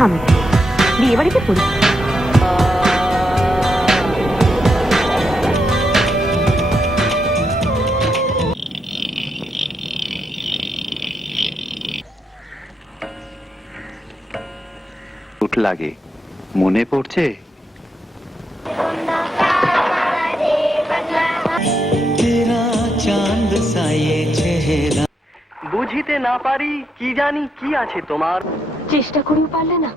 থাম, বিয়ে বাড়িতে পড়ি। লাগে মনে পড়ছে? বুঝিতে না পারি কি জানি কি আছে তোমার। চেষ্টা করেও পারলে না?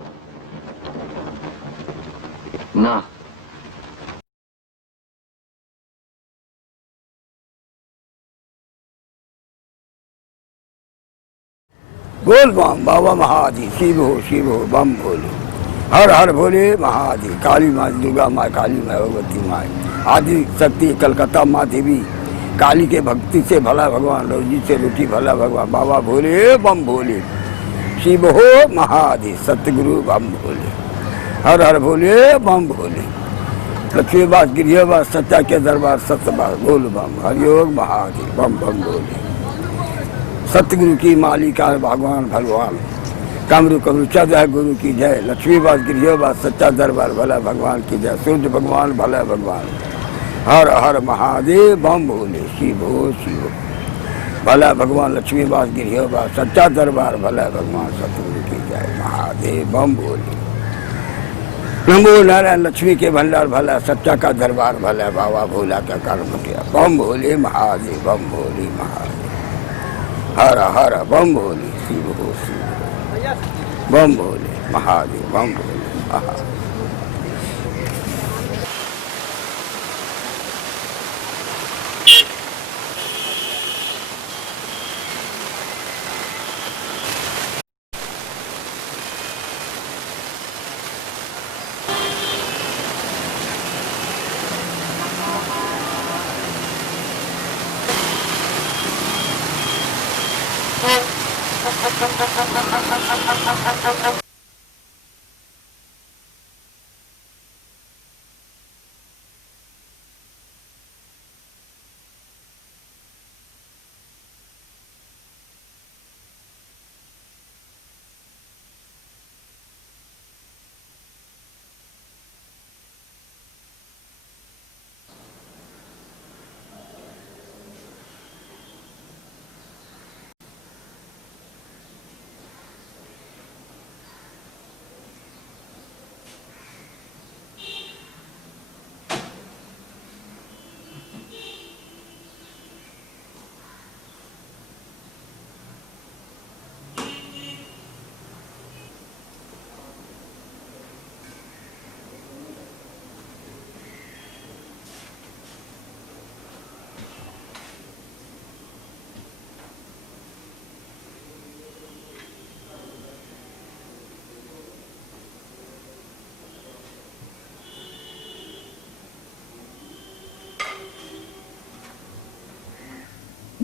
না, बोल बम बाबा महादि शिव हो बम भोले हर हर भोले महादि काली माँ दुर्गा माँ काली माँ भगवती माँ आदि शक्ति कलकत्ता माँ देवी काली के भक्ति से भला भगवान रोजी से रोटी भला भगवान बाबा भोले बम भोले शिव हो महादि सतगुरु बम भोले हर हर भोले बम भोले लक्ष्मीबास गिरियाबास सच्चा के दरबार सत्यबास बोल बम हरियोग महादि बम बम भोले सतगुरु की मालिका भगवान भगवान कमरु कमरु चद है गुरु की जय लक्ष्मीबास गिरियाबास सच्चा दरबार भला भगवान की जय सूर्य भगवान भला भगवान हर हर महादेव बम भोले शिव हो भला भगवान लक्ष्मीबास गिरियाबास सच्चा दरबार भला भगवान सतगुरु की जय महादेव बम भोले नमो नारायण लक्ष्मी के भंडार भला सच्चा का दरबार भला बाबा भोला का कर्म किया बम भोले महादेव बम भोले महादेव हर हर बम भोले शिव हो बम भोले महादेव बम भोले Mahadev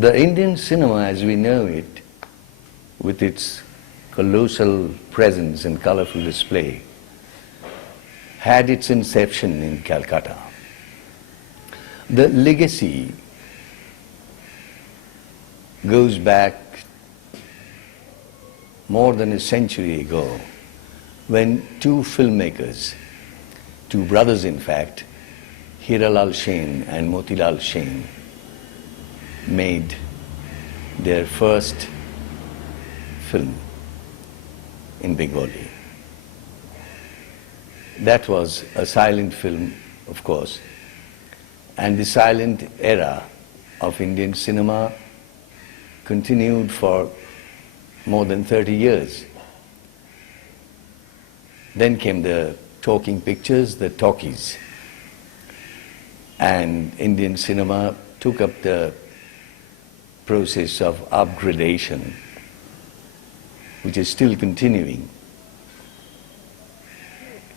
The Indian cinema as we know it, with its colossal presence and colorful display, had its inception in Calcutta. The legacy goes back more than a century ago, when two filmmakers, two brothers in fact, Hiralal Sen and Motilal Sen, made their first film in Bengali. That was a silent film, of course, and the silent era of Indian cinema continued for more than 30 years. Then came the talking pictures, the talkies, and Indian cinema took up the process of upgradation, which is still continuing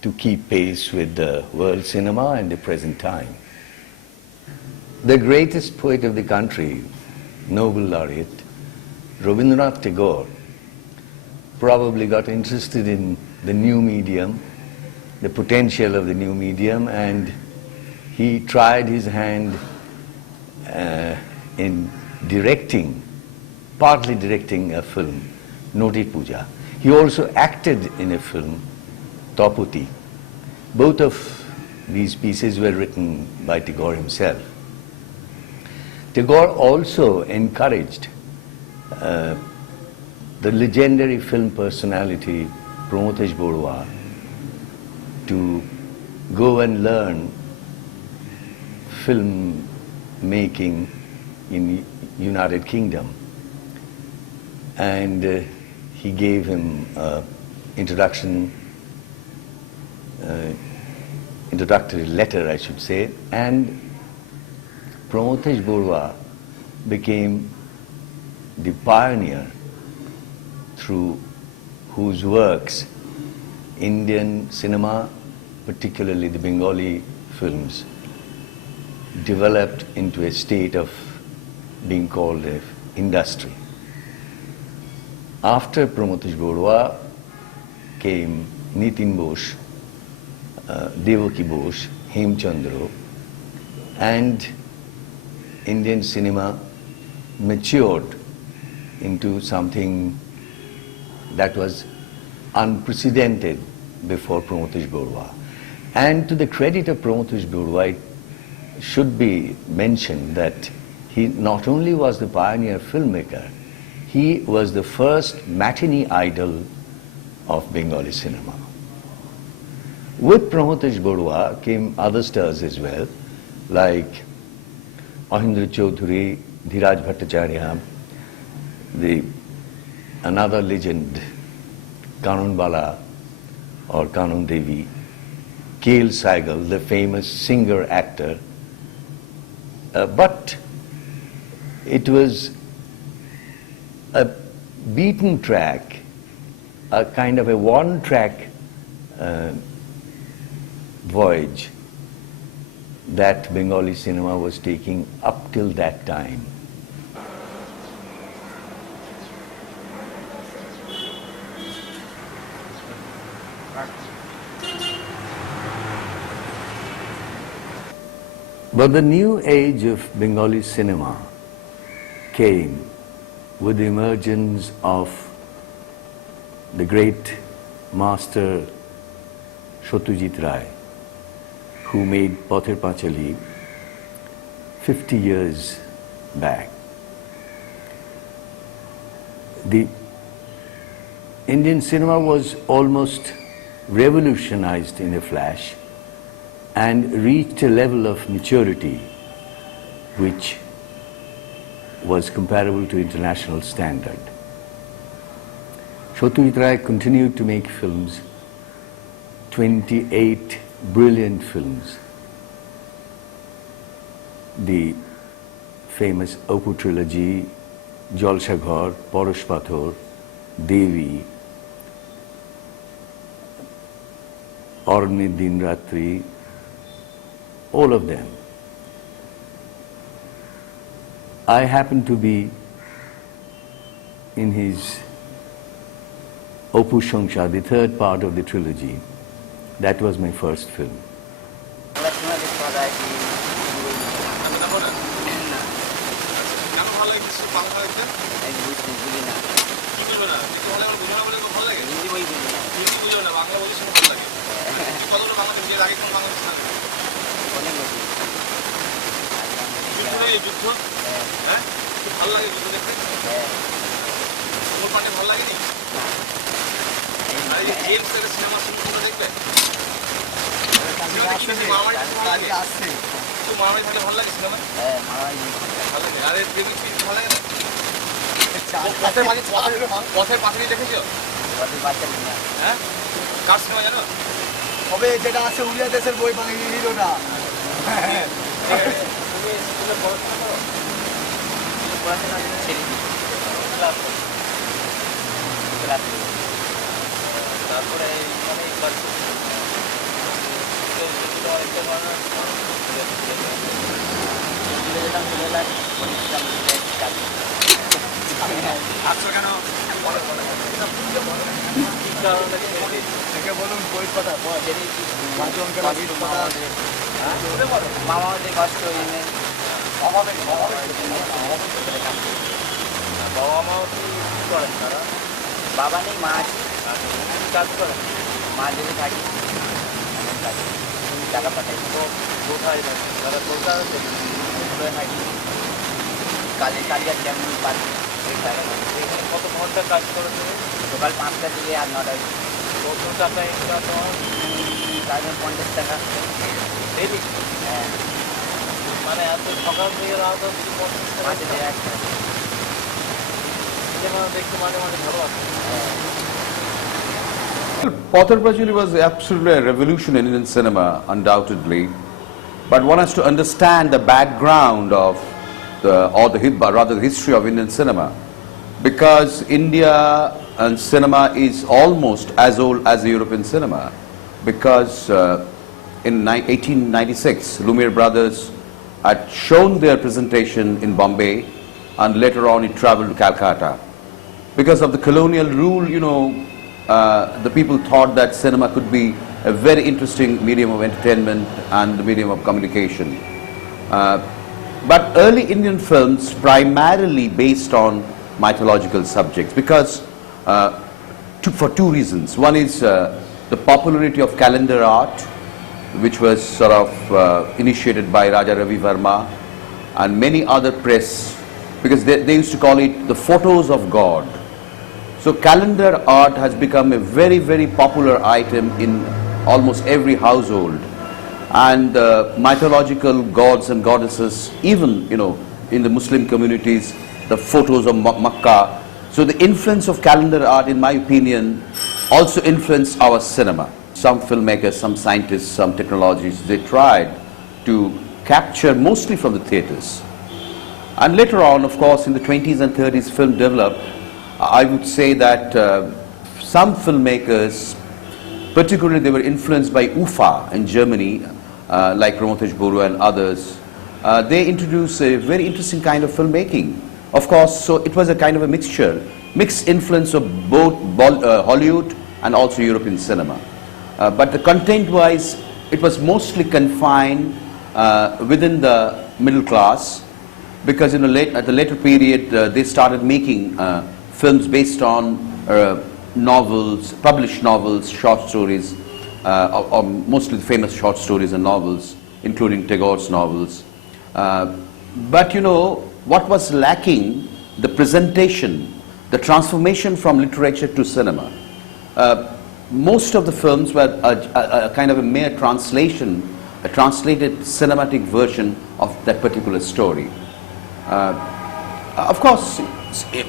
to keep pace with the world cinema and the present time. The greatest poet of the country, Nobel laureate, Rabindranath Tagore, probably got interested in the new medium, the potential of the new medium, and he tried his hand in directing, partly directing a film, Noti Puja. He also acted in a film Tapoti. Both of these pieces were written by Tagore himself. Tagore also encouraged the legendary film personality Pramod Borua to go and learn film making in United Kingdom, and he gave him introductory letter, I should say, and Pramod Borua became the pioneer through whose works Indian cinema, particularly the Bengali films, developed into a state of being called an industry. After Pramod Borua came Nitin Bose, Devaki Bose, Hemchandra, and Indian cinema matured into something that was unprecedented before Pramod Borua. And to the credit of Pramod Borua, it should be mentioned that he not only was the pioneer filmmaker, he was the first matinee idol of Bengali cinema. With Pramod Borua came other stars as well, like Kajal CHOUDHURY, Dhiraj Bhattacharya, another legend, Kanun Bala or Kanun Devi, K.L. Saigal, the famous singer-actor. But it was a beaten track, a kind of a one-track voyage that Bengali cinema was taking up till that time. But the new age of Bengali cinema came with the emergence of the great master Satyajit Ray, who made Pather Panchali 50 years back. The Indian cinema was almost revolutionized in a flash and reached a level of maturity which was comparable to international standard. Satyajit Ray continued to make films, 28 brilliant films. The famous Opu trilogy, Jalsa Ghar, Porosh Pathor, Devi, Orne Din Ratri, all of them. I happened to be in his Opu Shangsha, the third part of the trilogy. That was my first film. Pather পাঁচালী দেখেছো? হ্যাঁ, কার সিনেমা জানো? হবে যেটা আছে উড়িয়া দেশের বই মানে হিরোটা। তারপরে আসছো কেন বলুন বই কথা মামাদের কষ্ট অভাবে বাবা মাও কি করেন তারা? বাবা নেই, মা আছে, কাজ করেন। মাঝে থাকি টাকা পাঠাই তো কোথায় থাকে যারা কলকাতা থেকে থাকি কালিয়া যেমন পারি এখানে কত ঘন্টা কাজ করে তুমি সকাল 5টা থেকে আর 9টায় কত টাকা ইনকাম তোমার 50 টাকা ডেলি হ্যাঁ মানে এত সকাল থেকে রাত অবধি 50 টাকা মাঝে একটা সিনেমা দেখতে মাঝে মাঝে ভালো আছে Pathar Pachali was absolutely a revolution in Indian cinema, undoubtedly. But one has to understand the background of the history of Indian cinema. Because India and cinema is almost as old as the European cinema. Because in 1896, Lumiere brothers had shown their presentation in Bombay, and later on it traveled to Calcutta. Because of the colonial rule, the people thought that cinema could be a very interesting medium of entertainment and the medium of communication. But early Indian films primarily based on mythological subjects because for two reasons. One is the popularity of calendar art, which was sort of initiated by Raja Ravi Verma and many other press, because they used to call it the photos of God. So calendar art has become a very, very popular item in almost every household. And mythological gods and goddesses, even, in the Muslim communities, the photos of Makkah. So the influence of calendar art, in my opinion, also influenced our cinema. Some filmmakers, some scientists, some technologies, they tried to capture mostly from the theaters. And later on, of course, in the 20s and 30s, film developed. I would say that some filmmakers, particularly they were influenced by UFA in Germany, like Imroj HOSSAIN and others. They introduced a very interesting kind of filmmaking. Of course, so it was a kind of a mixed influence of both Hollywood and also European cinema. But the content-wise, it was mostly confined within the middle class, because at the later period they started making films based on novels, published novels, short stories, or mostly famous short stories and novels, including Tagore's novels. But what was lacking? The presentation, the transformation from literature to cinema. Most of the films were a kind of a mere translation, a translated cinematic version of that particular story. Of course,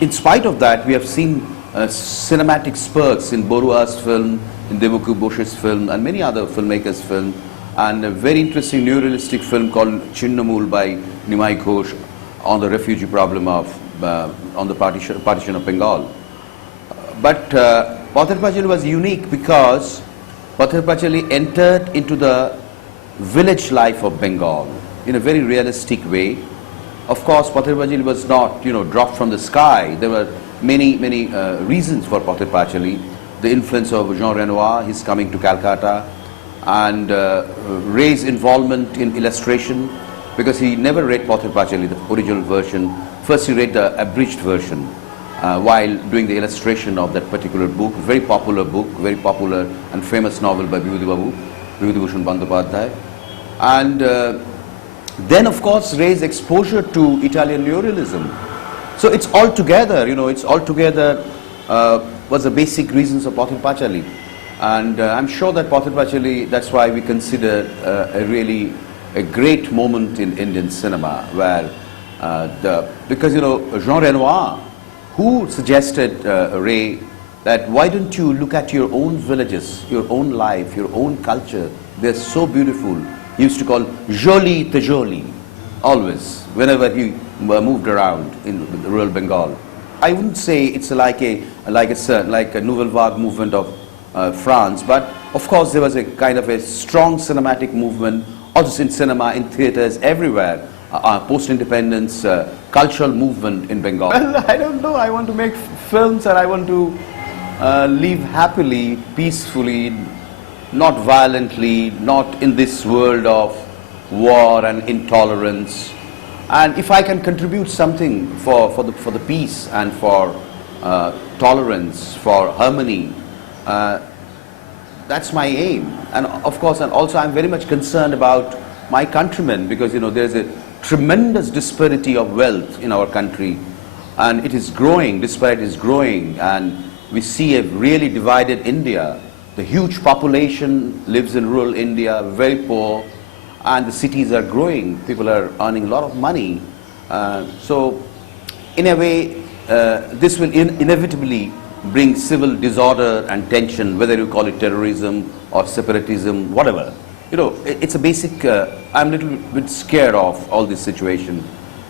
in spite of that, we have seen cinematic spurts in Borua's film, in Devaku Bosh's film, and many other filmmakers' film, and a very interesting neorealistic film called Chinnamul by Nimai Ghosh on the refugee problem on the partition of Bengal. But Pathar Pachali was unique because Pathar Pachali entered into the village life of Bengal in a very realistic way. Of course, Pathar Pachali was not, dropped from the sky. There were many reasons for Pathar Pachali. The influence of Jean Renoir, his coming to Calcutta, and Ray's involvement in illustration, because he never read Pathar Pachali, the original version. First he read the abridged version while doing the illustration of that particular book, very popular book, very popular and famous novel by Bibhuti Bhushan Bandyopadhyay. And then, of course, Ray's exposure to Italian neorealism. So it's all together, was the basic reasons of Pathar Pachali. And I'm sure that Pathar Pachali, that's why we consider a great moment in Indian cinema, where because Jean Renoir, who suggested Ray that why don't you look at your own villages, your own life, your own culture? They're so beautiful. He used to call Joli te Joli, always, whenever he moved around in rural Bengal. I wouldn't say it's like a Nouvelle Vague movement of France, but of course there was a kind of a strong cinematic movement, also in cinema, in theaters, everywhere. Post-independence, cultural movement in Bengal. Well, I don't know. I want to make films and I want to live happily, peacefully, not violently, not in this world of war and intolerance. And if I can contribute something for the peace and for tolerance, for harmony, that's my aim. And of course, and also I'm very much concerned about my countrymen, because, you know, there's a tremendous disparity of wealth in our country, and it is growing, disparity is growing, and we see a really divided India. The huge population lives in rural India, very poor, and the cities are growing. People are earning a lot of money. So in a way, this will inevitably bring civil disorder and tension, whether you call it terrorism or separatism, whatever. You know, it's a basic, I'm a little bit scared of all this situation.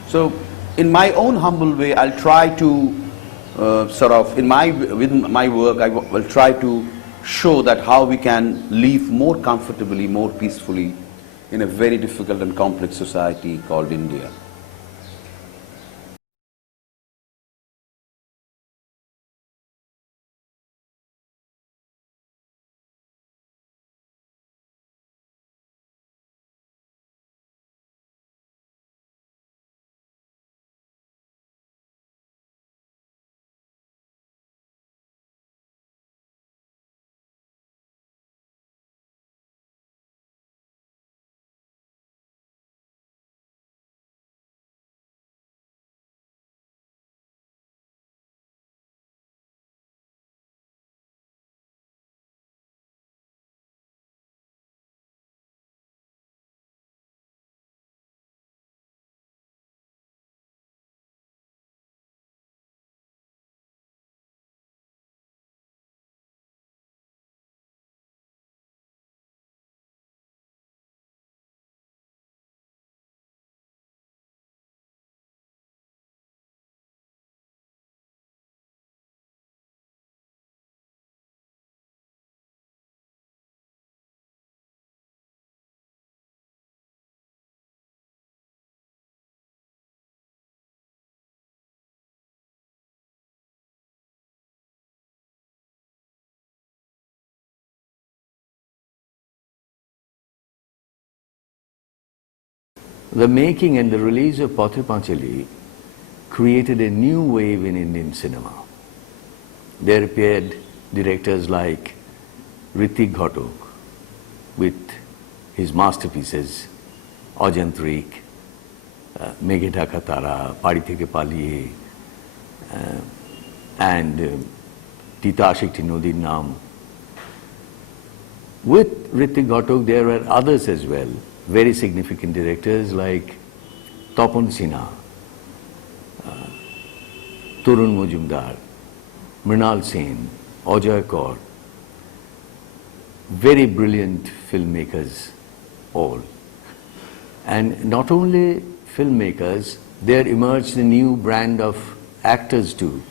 So in my own humble way, I'll try to within my work, I will try to show that how we can live more comfortably, more peacefully in a very difficult and complex society called India. The making and the release of Pathe Panchali created a new wave in Indian cinema. There appeared directors like Hrithik Ghatak with his masterpieces, Ajantrik, Meghe Dhaka Tara, Padi Theke Paliye, and Tita Ashikti Nodin Naam. With Hrithik Ghatak, there were others as well, very significant directors like Tapan Sinha, Tarun Majumdar, Mrinal Sen, Ajoy Kaur, very brilliant filmmakers all. And not only filmmakers, there emerged a new brand of actors too,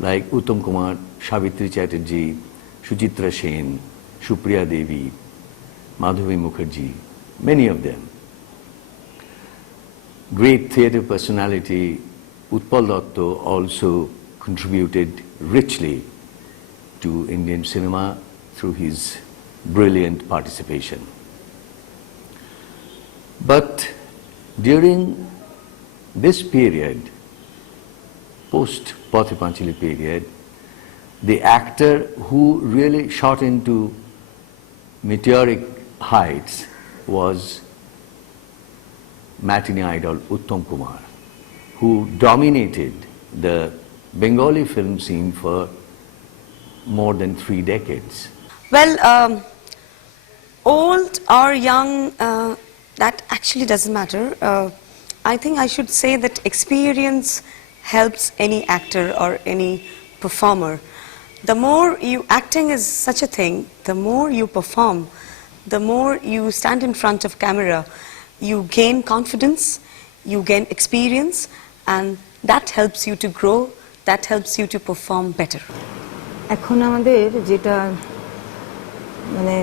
like Uttam Kumar, Savitri Chatterjee, Suchitra Sen, Supriya Devi, Madhavi Mukherjee, many of them. Great theatre personality Utpal Datta also contributed richly to Indian cinema through his brilliant participation. But during this period, post Pathe Panchali period, the actor who really shot into meteoric heights was matinee idol Uttam Kumar, who dominated the Bengali film scene for more than 3 decades. Well, old or young, that actually doesn't matter. I think I should say that experience helps any actor or any performer. The more acting is such a thing, the more you perform, the more you stand in front of camera, you gain confidence, you gain experience, and that helps you to grow, that helps you to perform better. এখন আমাদের যেটা মানে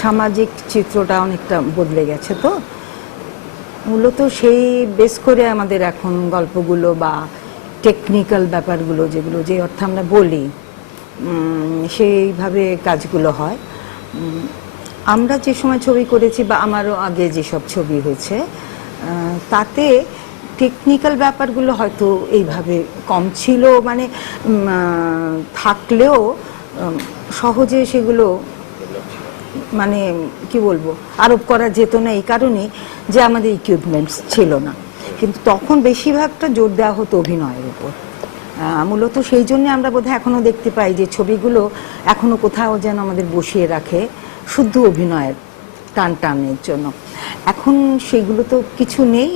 সামাজিক চিত্রটা অনেকটা বদলে গেছে, তো মূলত সেই বেস করে আমাদের এখন গল্পগুলো বা টেকনিক্যাল ব্যাপারগুলো যেগুলো যে অর্থে আমরা বলি সেইভাবে কাজগুলো হয়। আমরা যে সময় ছবি করেছি বা আমারও আগে যেসব ছবি হয়েছে তাতে টেকনিক্যাল ব্যাপারগুলো হয়তো এইভাবে কম ছিল, মানে থাকলেও সহজে সেগুলো মানে কি বলবো আরোপ করা যেত না এই কারণে যে আমাদের ইকুইপমেন্টস ছিল না, কিন্তু তখন বেশিরভাগটা জোর দেওয়া হতো অভিনয়ের উপর। মূলত সেই জন্য আমরা বোধহয় এখনো দেখতে পাই যে ছবিগুলো এখনো কোথাও যেন আমাদের বসিয়ে রাখে শুদ্ধ অভিনয়ের টানের জন্য। এখন সেগুলো তো কিছু নেই,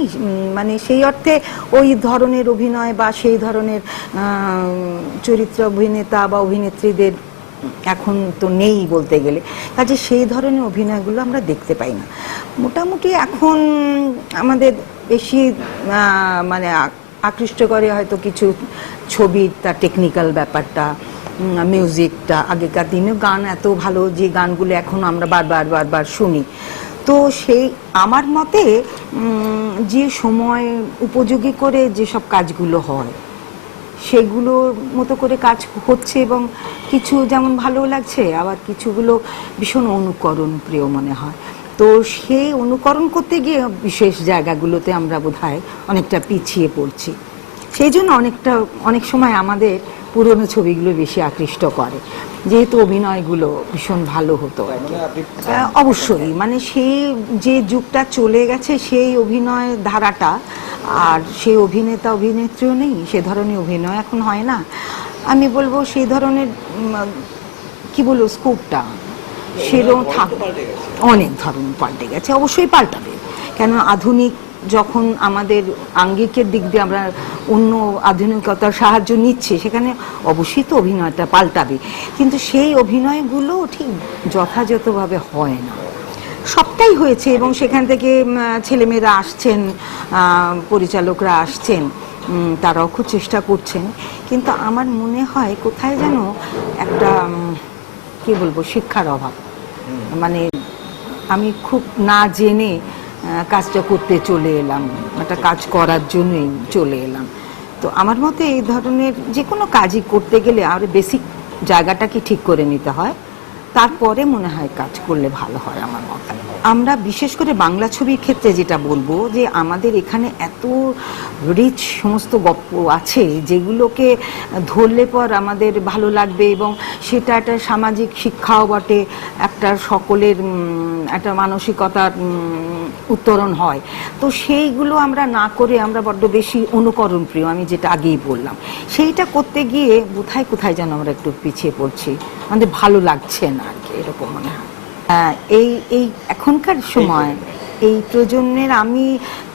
মানে সেই অর্থে ওই ধরনের অভিনয় বা সেই ধরনের চরিত্র অভিনেতা বা অভিনেত্রীদের এখন তো নেই বলতে গেলে, কাজে সেই ধরনের অভিনয়গুলো আমরা দেখতে পাই না। মোটামুটি এখন আমাদের বেশি মানে আকৃষ্ট করে হয়তো কিছু ছবির তার টেকনিক্যাল ব্যাপারটা, মিউজিকটা। আগেকার দিনে গান এত ভালো যে গানগুলো এখন আমরা বারবার শুনি, তো সেই আমার মতে যে সময় উপযোগী করে যেসব কাজগুলো হয় সেগুলোর মতো করে কাজ হচ্ছে, এবং কিছু যেমন ভালো লাগছে আবার কিছুগুলো ভীষণ অনুকরণ প্রিয় মনে হয়। তো সেই অনুকরণ করতে গিয়ে বিশেষ জায়গাগুলোতে আমরা বোধহয় অনেকটা পিছিয়ে পড়ছি। সেই জন্য অনেক সময় আমাদের পুরনো ছবিগুলো বেশি আকৃষ্ট করে, যেহেতু অভিনয়গুলো ভীষণ ভালো হতো। অবশ্যই মানে সেই যে যুগটা চলে গেছে সেই অভিনয় ধারাটা, আর সেই অভিনেতা অভিনেত্রীও নেই, সে ধরনের অভিনয় এখন হয় না। আমি বলবো সেই ধরনের কি বলবো স্কোপটা সেরকম অনেক ধরনের পাল্টে গেছে, অবশ্যই পাল্টাবে। কেন আধুনিক যখন আমাদের আঙ্গিকের দিক দিয়ে আমরা অন্য আধুনিকতার সাহায্য নিচ্ছি, সেখানে অবশ্যই তো অভিনয়টা পাল্টাবে, কিন্তু সেই অভিনয়গুলো ঠিক যথাযথভাবে হয় না। সবটাই হয়েছে এবং সেখান থেকে ছেলেমেয়েরা আসছেন, পরিচালকরা আসছেন, তারাও খুব চেষ্টা করছেন, কিন্তু আমার মনে হয় কোথায় যেন একটা কি বলবো শিক্ষার অভাব। মানে আমি খুব না জেনে কাজটা করতে চলে এলাম, একটা কাজ করার জন্যই চলে এলাম। তো আমার মতে এই ধরনের যে কোনো কাজই করতে গেলে আর বেসিক জায়গাটাকে ঠিক করে নিতে হয়, তারপরে মনে হয় কাজ করলে ভালো হয় আমার মতে। আমরা বিশেষ করে বাংলা ছবির ক্ষেত্রে যেটা বলবো যে আমাদের এখানে এত রিচ সমস্ত গল্প আছে যেগুলোকে ধরলে পর আমাদের ভালো লাগবে, এবং সেটা একটা সামাজিক শিক্ষাও বটে, একটা সকলের একটা মানসিকতার উত্তরণ হয়। তো সেইগুলো আমরা না করে আমরা বড্ড বেশি অনুকরণ প্রিয়, আমি যেটা আগেই বললাম, সেইটা করতে গিয়ে কোথায় যেন আমরা একটু পিছিয়ে পড়ছি, আমাদের ভালো লাগছে না আর কি, এরকম মনে হয়। এই এখনকার সময় এই প্রজন্মের আমি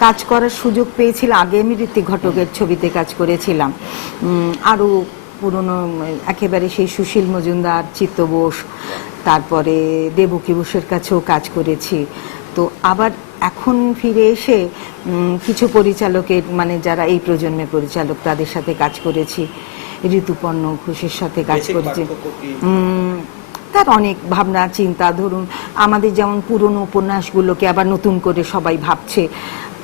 কাজ করার সুযোগ পেয়েছিলাম। আগে আমি ঋত্বিক ঘটকের ছবিতে কাজ করেছিলাম, আরও পুরনো একেবারে সেই সুশীল মজুমদার, চিত্ত বোস, তারপরে দেবকী বোসের কাছেও কাজ করেছি। তো আবার এখন ফিরে এসে কিছু পরিচালকের মানে যারা এই প্রজন্মের পরিচালক তাদের সাথে কাজ করেছি, ঋতুপর্ণ ঘোষের সাথে কাজ করেছি। তার অনেক ভাবনা চিন্তা, ধরুন আমাদের যেমন পুরনো উপন্যাসগুলোকে আবার নতুন করে সবাই ভাবছে,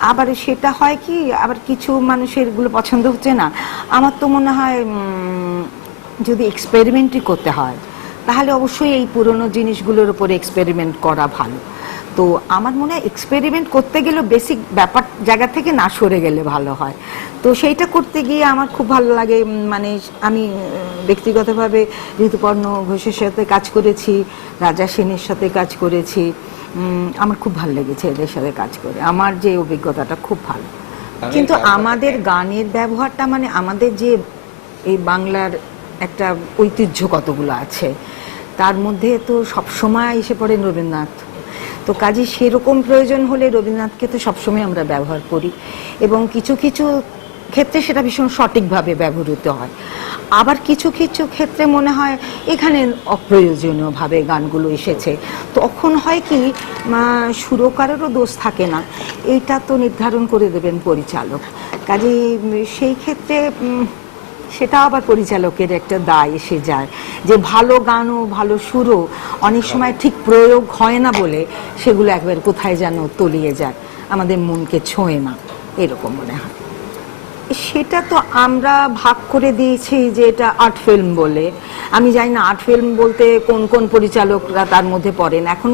আবার সেটা হয় কি আবার কিছু মানুষের এগুলো পছন্দ হচ্ছে না। আমার তো মনে হয় যদি এক্সপেরিমেন্টই করতে হয় তাহলে অবশ্যই এই পুরনো জিনিসগুলোর উপরে এক্সপেরিমেন্ট করা ভালো। তো আমার মনে হয় এক্সপেরিমেন্ট করতে গেলে বেসিক ব্যাপার জায়গা থেকে না সরে গেলে ভালো হয়। তো সেইটা করতে গিয়ে আমার খুব ভালো লাগে, মানে আমি ব্যক্তিগতভাবে ঋতুপর্ণ ঘোষের সাথে কাজ করেছি, রাজা সেনের সাথে কাজ করেছি, আমার খুব ভালো লেগেছে এদের সাথে কাজ করে, আমার যে অভিজ্ঞতাটা খুব ভালো। কিন্তু আমাদের গানের ব্যবহারটা মানে আমাদের যে এই বাংলার একটা ঐতিহ্য কতগুলো আছে তার মধ্যে তো সবসময় এসে পড়েন রবীন্দ্রনাথ। তো কাজে সেরকম প্রয়োজন হলে রবীন্দ্রনাথকে তো সবসময় আমরা ব্যবহার করি, এবং কিছু কিছু ক্ষেত্রে সেটা ভীষণ সঠিকভাবে ব্যবহৃত হয়। আবার কিছু কিছু ক্ষেত্রে মনে হয় এখানে অপ্রয়োজনীয়ভাবে গানগুলো এসেছে, তখন হয় কি সুরকারেরও দোষ থাকে না, এইটা তো নির্ধারণ করে দেবেন পরিচালক। কাজে সেই ক্ষেত্রে সেটা আবার পরিচালকের একটা দায় এসে যায় যে ভালো গানও ভালো সুরও অনেক সময় ঠিক প্রয়োগ হয় না বলে সেগুলো একবার কোথায় যেন তলিয়ে যায়, আমাদের মনকে ছোঁয় না, এরকম মনে হয়। সেটা তো আমরা ভাগ করে দিয়েছি যে এটা আর্ট ফিল্ম বলে। আমি জানি না আর্ট ফিল্ম বলতে কোন কোন পরিচালকরা তার মধ্যে পড়েন। এখন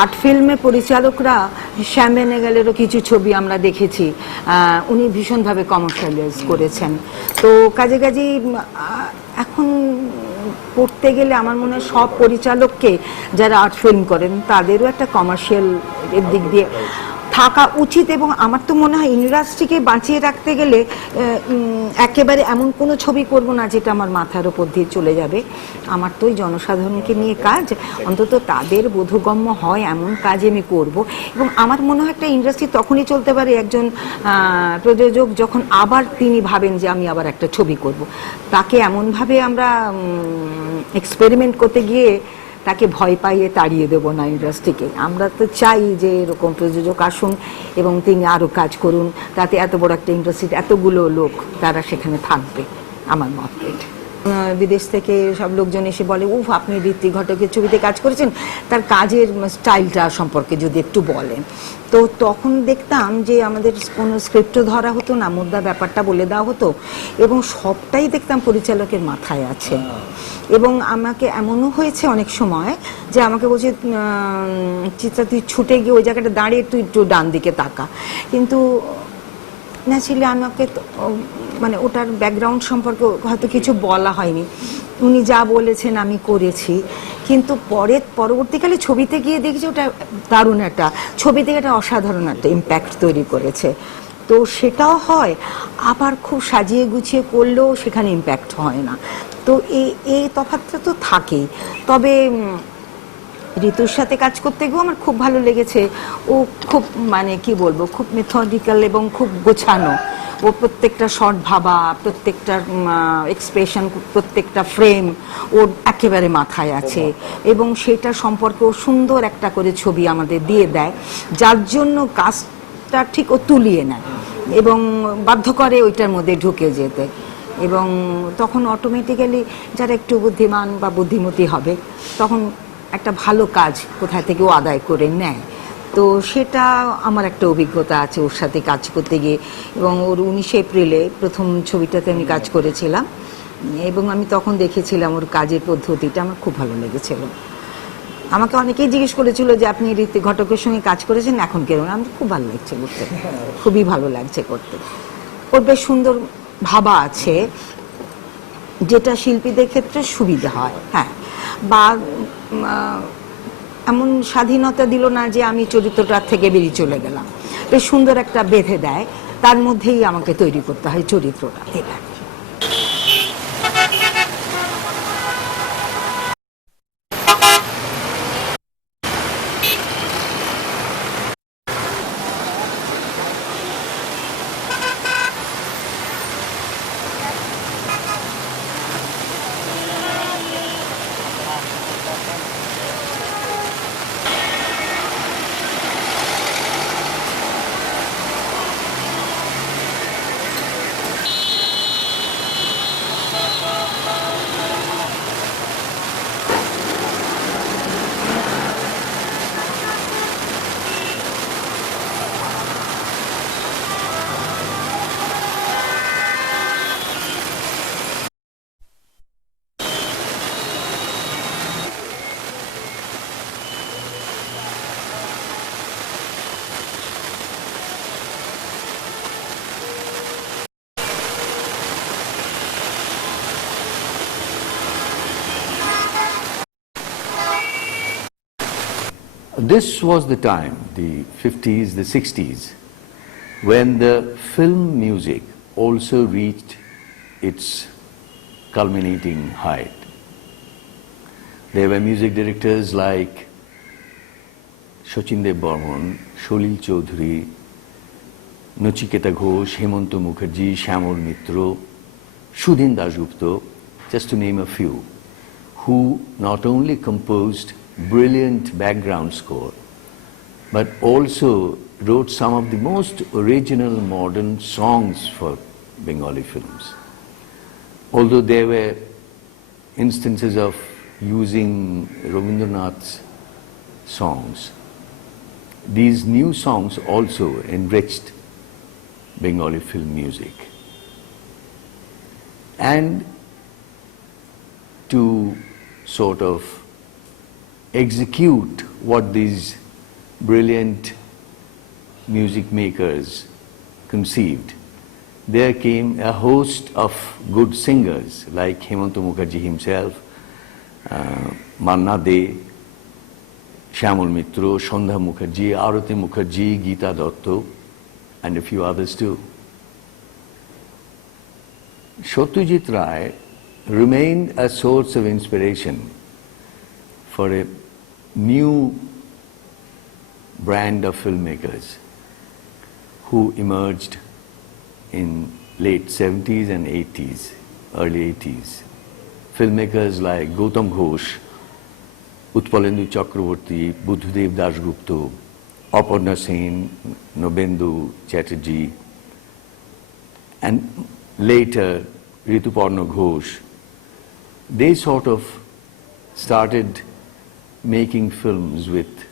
আর্ট ফিল্মে পরিচালকরা শ্যাম বেনেগালেরও কিছু ছবি আমরা দেখেছি, উনি ভীষণভাবে কমার্শিয়ালাইজ করেছেন। তো কাজে এখন করতে গেলে আমার মনে হয় সব পরিচালককে যারা আর্ট ফিল্ম করেন তাদেরও একটা কমার্শিয়াল এর দিক দিয়ে থাকা উচিত। এবং আমার তো মনে হয় ইন্ডাস্ট্রিকে বাঁচিয়ে রাখতে গেলে একেবারে এমন কোনো ছবি করব না যেটা আমার মাথার ওপর দিয়ে চলে যাবে। আমার তো ওই জনসাধারণকে নিয়ে কাজ, অন্তত তাদের বোধগম্য হয় এমন কাজ আমি করব। এবং আমার মনে হয় একটা ইন্ডাস্ট্রি তখনই চলতে পারে একজন প্রযোজক যখন আবার তিনি ভাবেন যে আমি আবার একটা ছবি করব। তাকে এমনভাবে আমরা এক্সপেরিমেন্ট করতে গিয়ে তাকে ভয় পাইয়ে তাড়িয়ে দেবো না ইন্ডাস্ট্রিকে। আমরা তো চাই যে এরকম প্রযোজক আসুন এবং তিনি আরও কাজ করুন, তাতে এত বড় একটা ইন্ডাস্ট্রি এতগুলো লোক তারা সেখানে থাকবে। আমার মত এটা। বিদেশ থেকে সব লোকজন এসে বলে, উফ আপনি ঋত্বিক ঘটকের ছবিতে কাজ করেছেন, তার কাজের স্টাইলটা সম্পর্কে যদি একটু বলেন। তো তখন দেখতাম যে আমাদের কোনো স্ক্রিপ্টও ধরা হতো না, মুদ্রা ব্যাপারটা বলে দেওয়া হতো এবং সবটাই দেখতাম পরিচালকের মাথায় আছে। এবং আমাকে এমনও হয়েছে অনেক সময় যে আমাকে বলছে, চিত্রা তুই ছুটে গিয়ে ওই জায়গাটা দাঁড়িয়ে তুই একটু ডান দিকে তাকা, কিন্তু ন্যাচারালি আমাকে মানে ওটার ব্যাকগ্রাউন্ড সম্পর্কে হয়তো কিছু বলা হয়নি, উনি যা বলেছেন আমি করেছি। কিন্তু পরবর্তীকালে ছবিতে গিয়ে দেখছি ওটা দারুণ একটা ছবি থেকে একটা অসাধারণ একটা ইম্প্যাক্ট তৈরি করেছে। তো সেটাও হয়, আবার খুব সাজিয়ে গুছিয়ে করলেও সেখানে ইম্প্যাক্ট হয় না। তো এই তফাৎটা তো থাকেই। তবে ঋতুর সাথে কাজ করতে গিয়েও আমার খুব ভালো লেগেছে। ও খুব মানে কি বলবো, খুব মেথডিক্যাল এবং খুব গোছানো। ও প্রত্যেকটা শট ভাবা, প্রত্যেকটা এক্সপ্রেশন, প্রত্যেকটা ফ্রেম ওর একেবারে মাথায় আছে এবং সেটা সম্পর্কে ও সুন্দর একটা করে ছবি আমাদের দিয়ে দেয়, যার জন্য কাজটা ঠিক ও তুলিয়ে নেয় এবং বাধ্য করে ওইটার মধ্যে ঢুকে যেতে। এবং তখন অটোমেটিক্যালি যারা একটু বুদ্ধিমান বা বুদ্ধিমতী হবে তখন একটা ভালো কাজ কোথায় থেকে ও আদায় করে নেয়। তো সেটা আমার একটা অভিজ্ঞতা আছে ওর সাথে কাজ করতে গিয়ে। এবং ওর 19 এপ্রিলে প্রথম ছবিটাতে আমি কাজ করেছিলাম এবং আমি তখন দেখেছিলাম ওর কাজের পদ্ধতিটা, আমার খুব ভালো লেগেছিল। আমাকে অনেকেই জিজ্ঞেস করেছিল যে আপনি ঋত্বিক ঘটকের সঙ্গে কাজ করেছেন, এখন কেমন? আমার খুব ভালো লাগছে করতে, খুবই ভালো লাগছে করতে। ওর বেশ সুন্দর ভাবা আছে যেটা শিল্পীদের ক্ষেত্রে সুবিধা হয়। হ্যাঁ, বা এমন স্বাধীনতা দিল না যে আমি চরিত্রটার থেকে বেরিয়ে চলে গেলাম, বেশ সুন্দর একটা বেঁধে দেয়, তার মধ্যেই আমাকে তৈরি করতে হয় চরিত্রটা। এটা This was the time, the 50s, the 60s, when the film music also reached its culminating height. There were music directors like BURMAN, CHOUDHURY, GHOSH, Hemanto Mukherjee, Shyamol Mitro, Sudhin Dasgupta, just to name a few, who not only composed brilliant background score, but also wrote some of the most original modern songs for Bengali films. Although there were instances of using Rabindranath's songs, these new songs also enriched Bengali film music. And to sort of execute what these brilliant music makers conceived, there came a host of good singers like Hemanto Mukherjee himself, Manna De, Shyamol Mitro, Sandhya Mukherjee, Arati Mukherjee, Geeta Dotto, and a few others too. Satyajit Ray remained a source of inspiration for a new brand of filmmakers who emerged in late 70s and 80s, early 80s. Filmmakers like GOUTAM GHOSH, Utpalendu Chakraborty, Buddhadev Dasgupta, Aparna Sen, Nobendu Chatterjee, and later Rituparna Ghosh, they sort of started making films with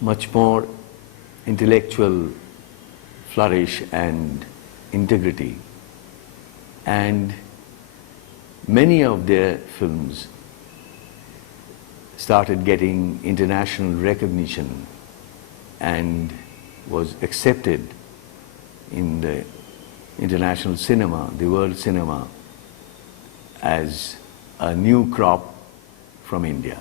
much more intellectual flourish and integrity. And many of their films started getting international recognition and was accepted in the international cinema, the world cinema, as a new crop from India.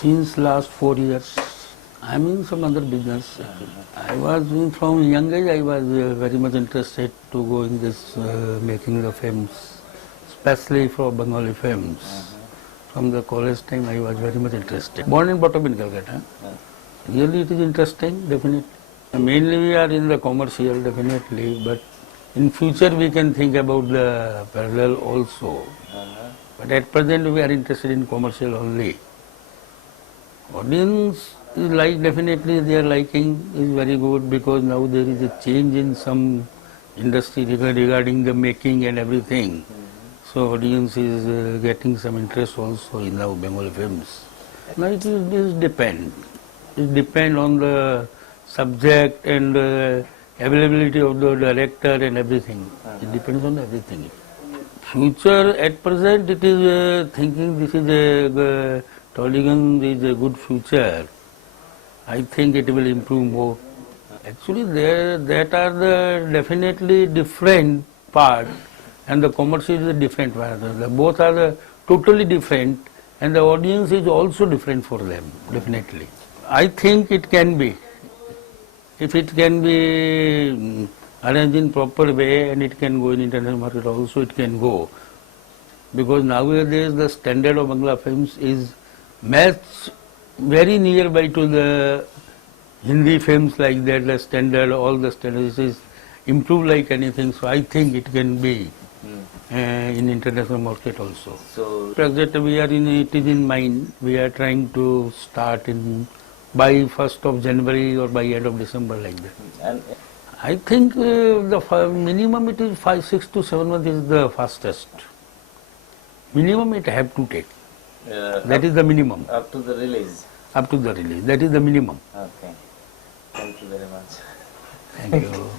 Since last 4 years, I'm in some other business. I was from young age. I was very much interested to go in this making the films, especially for Bengali films. From the college time, I was very much interested. Born and brought up in Calcutta. Really, it is interesting, definitely. Mainly, we are in the commercial, definitely, but in future we can think about the parallel also. But at present, we are interested in commercial only. Audience is like, definitely their liking is very good because now there is a change in some industry regarding the making and everything. So audience is getting some interest also in now Bengali films. Now it depend. It depends on the subject and availability of the director and everything. It depends on everything. Future at present it is thinking this is a Tollywood is a good future. I think it will improve more. Actually, that are the definitely different part, and the commercial is a different part. Both are the totally different, and the audience is also different for them. Definitely, I think it can be, if it can be arranged in proper way, and it can go in international market also. It can go, because nowadays the standard of Bangla films is matched very nearby to the Hindi films like that, the standard, all the standards is improved like anything. So I think it can be in international market also. So Project we are in, it is in mind. We are trying to start in by 1st of January or by end of December, like that. And I think minimum it is 6 to 7 months is the fastest. Minimum it have to take. That is the minimum. up to the release. Up to the release. That is the minimum. Okay. Thank you very much. Thank you.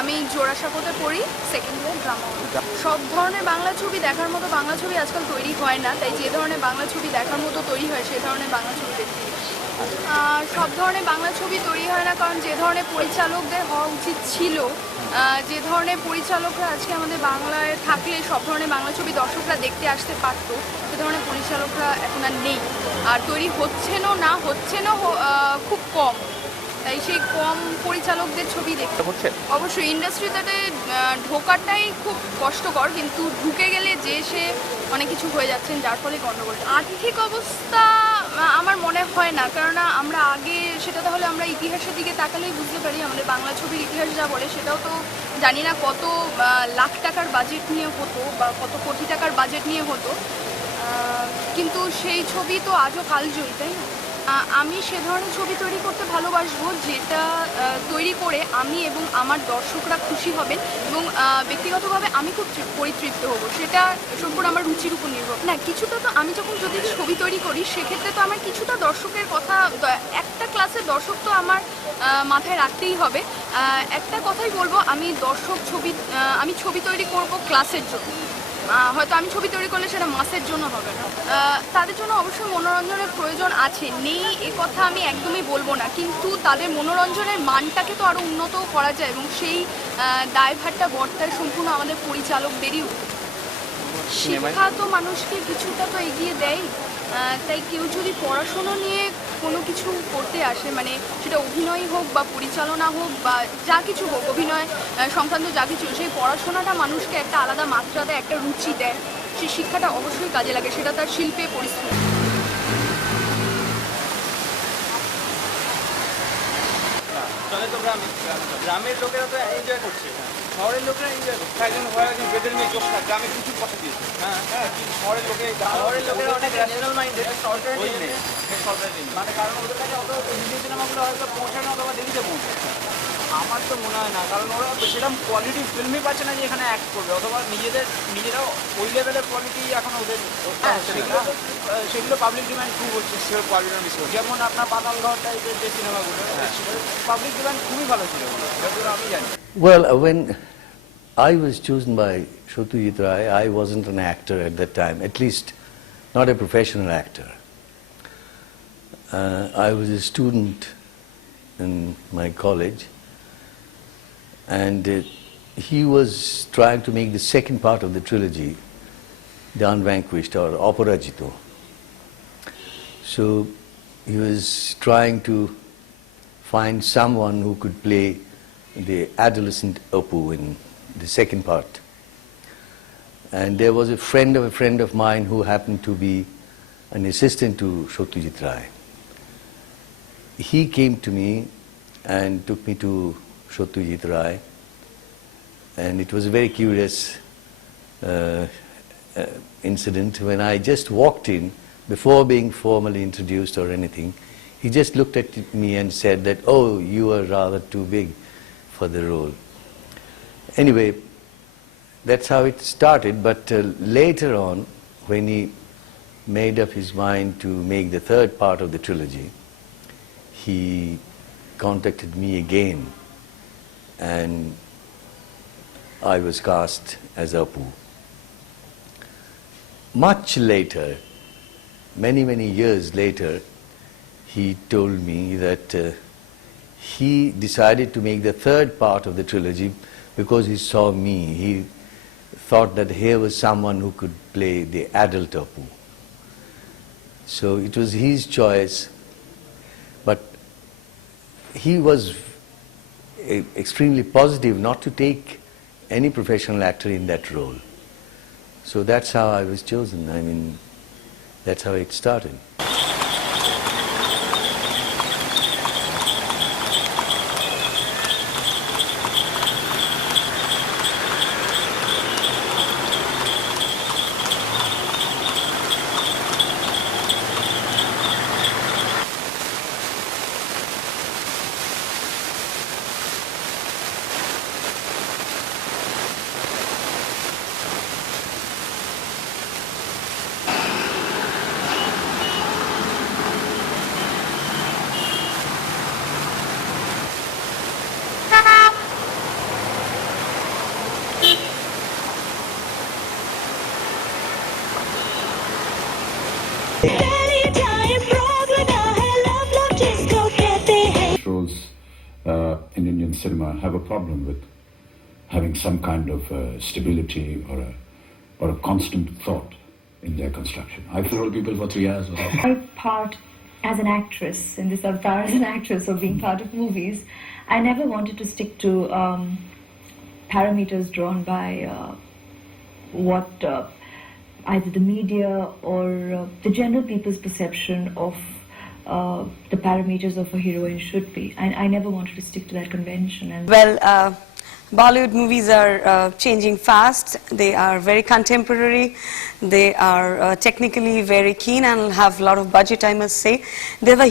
আমি জোড়াসাঁকোতে পড়ি, second year drama. সব ধরনের বাংলা ছবি দেখার মতো বাংলা ছবি আজকাল তৈরি হয় না, তাই যে ধরনের বাংলা ছবি দেখার মতো তৈরি হয় সে ধরনের বাংলা ছবি দেখি। সব ধরনের বাংলা ছবি তৈরি হয় না, কারণ যে ধরনের পরিচালকদের হওয়া উচিত ছিল, যে ধরনের পরিচালকরা আজকে আমাদের বাংলায় থাকলে সব ধরনের বাংলা ছবি দর্শকরা দেখতে আসতে পারতো, সে ধরনের পরিচালকরা এখন আর নেই, আর তৈরি হচ্ছে না খুব কম। তাই সেই কম পরিচালকদের ছবি দেখতে হচ্ছে। অবশ্যই ইন্ডাস্ট্রিতে ঢোকাটাই খুব কষ্টকর, কিন্তু ঢুকে গেলে যে সে অনেক কিছু হয়ে যাচ্ছেন, যার ফলে গণ্ডগোল। আর্থিক অবস্থা আমার মনে হয় না, কেননা আমরা আগে সেটা তাহলে আমরা ইতিহাসের দিকে তাকালেই বুঝতে পারি। আমাদের বাংলা ছবির ইতিহাস যা বলে সেটাও তো জানি না কত লাখ টাকার বাজেট নিয়ে হতো বা কত কোটি টাকার বাজেট নিয়ে হতো, কিন্তু সেই ছবি তো আজও কালজয়ী, তাই না? আমি সে ধরনের ছবি তৈরি করতে ভালোবাসবো যেটা তৈরি করে আমি এবং আমার দর্শকরা খুশি হবেন এবং ব্যক্তিগতভাবে আমি খুব পরিতৃপ্ত হব। সেটা সম্পূর্ণ আমার রুচির উপর নির্ভর না। কিছুটা তো আমি যখন যদি ছবি তৈরি করি সেক্ষেত্রে তো আমার কিছুটা দর্শকের কথা, একটা ক্লাসের দর্শক তো আমার মাথায় রাখতেই হবে। একটা কথাই বলবো, আমি ছবি তৈরি করব ক্লাসের জন্য। হয়তো আমি ছবি তৈরি করলে সেটা মাসের জন্য হবে না। তাদের জন্য অবশ্যই মনোরঞ্জনের প্রয়োজন আছে, নেই এ কথা আমি একদমই বলবো না, কিন্তু তাদের মনোরঞ্জনের মানটাকে তো আরও উন্নত করা যায় এবং সেই দায়ভারটা বর্তায় সম্পূর্ণ আমাদের পরিচালকদেরই। শিক্ষা তো মানুষকে কিছুটা তো এগিয়ে দেয়, তাই কেউ যদি পড়াশুনো নিয়ে কোনো কিছু করতে আসে, মানে সেটা অভিনয় হোক বা পরিচালনা হোক বা যা কিছু হোক, অভিনয় সংক্রান্ত যা কিছু, সেই পড়াশোনাটা মানুষকে একটা আলাদা মাত্রা দেয়, একটা রুচি দেয়, সেই শিক্ষাটা অবশ্যই কাজে লাগে, সেটা তার শিল্পে পরিশ্রম। চলে তো গ্রামের লোকেরা তো এনজয় করছে, শহরের লোকেরা এনজয় করছে। একজন বেদের মেয়ে জোশ না, গ্রামে প্রচুর কথা দিয়েছে। হ্যাঁ, শহরের লোকেরা অনেক ন্যাশনাল মাইন্ডেড, মানে কারণ ওদের কাছে অত হিন্দি সিনেমাগুলো হয়তো পৌঁছানো অথবা দিল্লিতে পৌঁছায়। আমার তো মনে হয় না, কারণ ওরা সেরকম কোয়ালিটি ফিল্মই পাচ্ছে না যে এখানে অ্যাক্ট করবে, অথবা নিজেরাও ওই লেভেলের কোয়ালিটি এখন ওদের সেগুলো পাবলিক ডিমান্ড খুব হচ্ছে, সেগুলো কোয়ালিটির মিস করছে। যেমন আপনার পাতাল ঘর টাইপের যে সিনেমাগুলো, পাবলিক ডিমান্ড খুবই ভালো ছিল, যতদূর আমি জানি। Well, when I was chosen by Satyajit Ray, I wasn't an actor at that time, at least not a professional actor. I was a student in my college, and he was trying to make the second part of the trilogy, The Unvanquished or Aparajito. So he was trying to find someone who could play the adolescent Apu in the second part. And there was a friend of mine who happened to be an assistant to Satyajit Ray. He came to me and took me to Satyajit Ray, and it was a very curious incident. When I just walked in, before being formally introduced or anything, he just looked at me and said that, "Oh, you are rather too big for the role." Anyway, that's how it started, but later on, when he made up his mind to make the third part of the trilogy, he contacted me again, and I was cast as Apu. much later, many years later, he told me that he decided to make the third part of the trilogy because he saw me. He thought that here was someone who could play the adult Apu. So it was his choice, but he was extremely positive not to take any professional actor in that role. So that's how I was chosen. I mean, that's how it started. Roles in Indian cinema have a problem with having some kind of stability or a constant thought in their construction. I've told people for 3 hours. My part as an actress, in this avatar as an actress or being part of movies, I never wanted to stick to parameters drawn by what either the media or the general people's perception of the parameters of a heroine should be. I never wanted to stick to that convention. And Well, Bollywood movies are changing fast. They are very contemporary. They are technically very keen and have a lot of budget, I must say. They were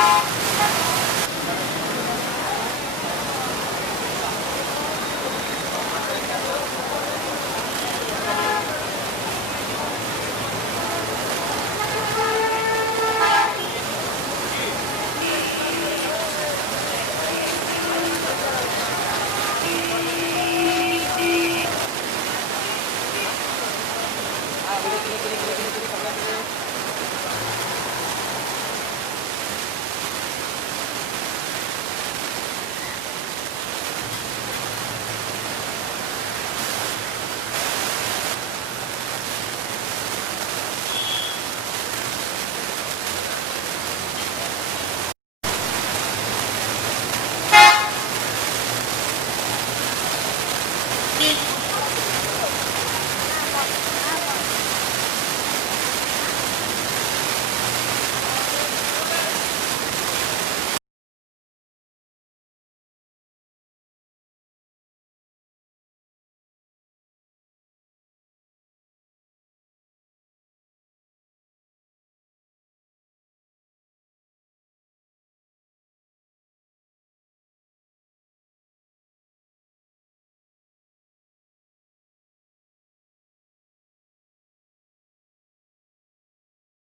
you.